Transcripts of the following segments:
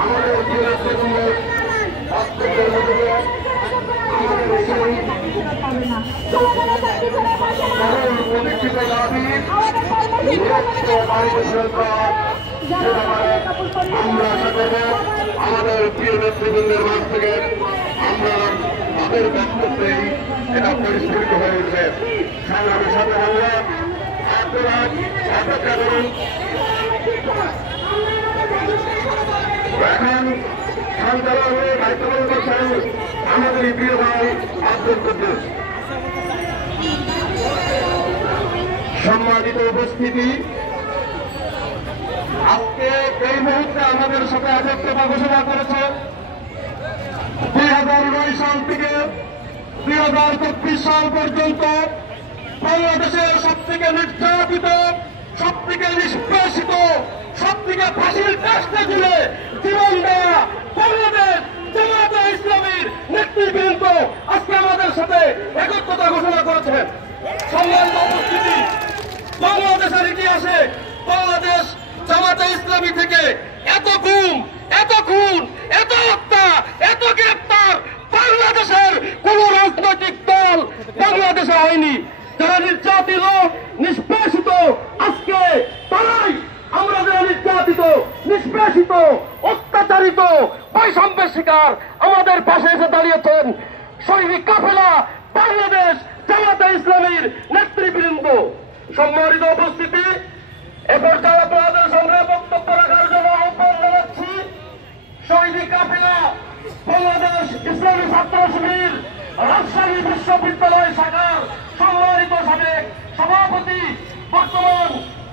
আমাদের প্রতীক্ষিত দাবি আমরা আশা করব আমাদের প্রিয় নেতৃবৃন্দের মাঝ থেকে আমরা তাদের বক্তব্যেই এটা পরিস্ফুটিত হয়ে উঠবে। সংগ্রামের সাথে আমরা আপনারা অপেক্ষা করুন। এখন সঞ্চালনে দায়িত্ব পালন করছেন আমাদের প্রিয় ভাই আব্দুল কুদ্দুস। সম্মানিত উপস্থিতি, আজকে এই মুহূর্তে আমাদের সাথে একত্রতা ঘোষণা করেছে 2009 সাল থেকে 2024 সাল পর্যন্ত বাংলাদেশের সবথেকে নির্যাতিত, সবথেকে নিষ্পেষিত, সবথেকে ফাঁসির কাস্টে ঝুলে জীবন দেওয়া বাংলাদেশ জামায়াতে ইসলামীর নেতৃবৃন্দ আজকে আমাদের সাথে একত্রতা ঘোষণা করেছেন। সম্মানিত উপস্থিতি, বাংলাদেশের ইতিহাসে বাংলাদেশ জামায়াতে ইসলামী থেকে এত গুম, এত খুন, এত হত্যা, এত গ্রেপ্তার বাংলাদেশের কোন রাজনৈতিক দল বাংলাদেশে হয়নি। যারা নির্যাতিত, নিষ্পেষিত, আজকে তারাই আমরা যারা নির্যাতিত, নিষ্পেষিত, অত্যাচারিত, বৈষম্যের শিকার আমাদের পাশে এসে দাঁড়িয়েছেন সৈনিক কাফেলা বাংলাদেশ জামায়াতে ইসলামীর নেতৃবৃন্দ। সম্মানিত উপস্থিতি, এ পর্যায়ে আপনাদের সামনে বক্তব্য রাখার জন্য আহ্বান জানাচ্ছি সৈনিক কাফেলা বাংলাদেশ ইসলামী ছাত্র শিবির রাজশাহী বিশ্ববিদ্যালয় শাখার সম্মানিত সাবেক সভাপতি, বর্তমান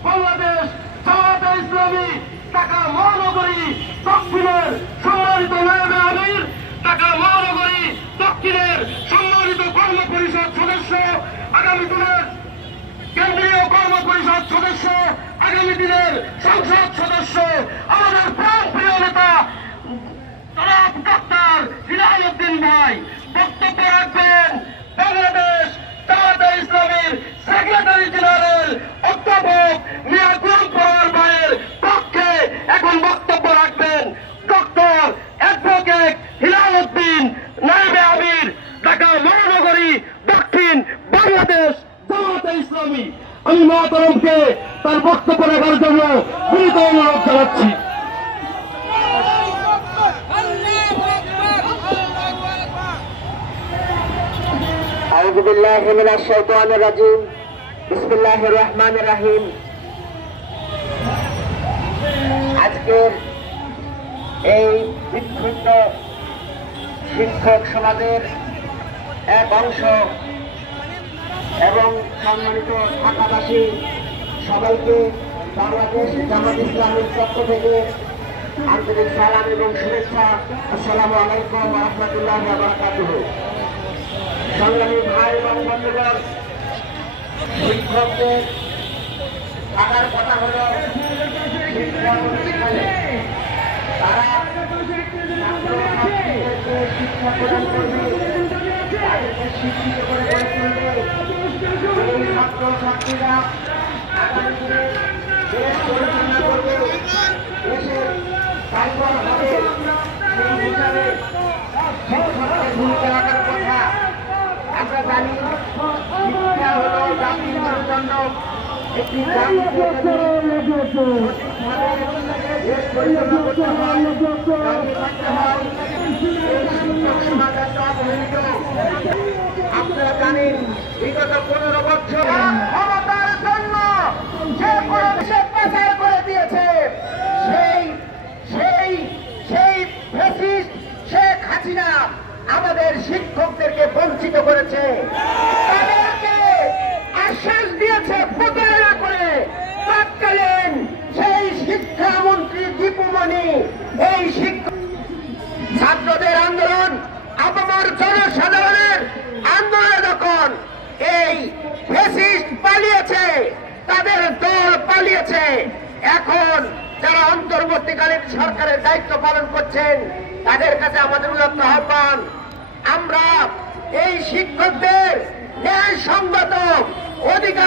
বাংলাদেশ জামায়াতে ইসলামী ঢাকা মহানগরী দক্ষিণের সম্মানিত নায়েবে আমির, ঢাকা মহানগরী দক্ষিণের সম্মানিত কর্ম পরিষদ সদস্য, আগামী দিনের কেন্দ্রীয় কর্ম পরিষদ সদস্য, আগামী দিনের সংসদ সদস্য, আমাদের প্রিয় নেতা জনাব ডক্টর হিলালউদ্দিন ভাই বক্তব্য রাখবেন। বাংলাদেশ জামায়াতে ইসলামীর সেক্রেটারি জেনারেল অধ্যাপক মিয়া গুল পরোয়ার ভাইয়ের পক্ষে এখন বক্তব্য রাখবেন ডক্টর অ্যাডভোকেট হিলালউদ্দিন, নায়েবে আমির, ঢাকা মহানগরী দক্ষিণ বাংলাদেশ জামায়াতে ইসলামী। আমি মহতরমকে তার বক্তব্য রাখার জন্য বিনীত অনুরোধ জানাচ্ছি। আউযু বিল্লাহি মিনাশ শাইতানির রাজিম। বিসমিল্লাহির রহমানির রহিম। আজকের এই বিক্ষুব্ধ শিক্ষক সমাজের এক অংশ এবং সম্মানিত ঢাকাবাসী সবাইকে বাংলাদেশ জামায়াতে ইসলামীর পক্ষ থেকে আন্তরিক সালাম এবং শুভেচ্ছা। আসসালামু আলাইকুম ওয়া রাহমাতুল্লাহি ওয়া বারাকাতুহু। সংগ্রামী ভাই এবং বন্ধুগণ, শিক্ষকদের থাকার কথা হল শিক্ষা প্রতিষ্ঠানে তারা শিক্ষা প্রদান করবে, তাদেরকে শিক্ষিত করে গড়ে তুলবে। এই ছাত্র ছাত্রীরা আগামী দিনে দেশ পরিচালনা করবে, দেশের কারিগর হবে। সেই হিসাবে শিক্ষকদের ভূমিকা রাখার কথা। আমরা জানি শিক্ষা হল জাতির মেরুদণ্ড। একটি জাতিকে দেশ পরিচালনা করতে হয়, শিক্ষক সমাজ একটা অবহেলিত। আপনারা জানেন বিগত 15 বছর ক্ষমতার জন্য যে কোনো দেশে পাচার করে দিয়েছে সেই ফ্যাসিস্ট শেখ হাসিনা আমাদের শিক্ষকদেরকে বঞ্চিত করেছে, তাদেরকে আশ্বাস দিয়েছে প্রতারণা করে। তৎকালীন সেই শিক্ষামন্ত্রী দীপুমণি এই ছাত্রদের আন্দোলন, আপামর জনসাধারণের আন্দোলনে যখন এই ফ্যাসিস্ট পালিয়েছে, তাদের দল পালিয়েছে, এখন যারা অন্তর্বর্তীকালীন সরকারের দায়িত্ব পালন করছেন তাদের কাছে আমাদের উদাত্ত আহ্বান, আমরা এই শিক্ষকদের ন্যায়সঙ্গত অধিকার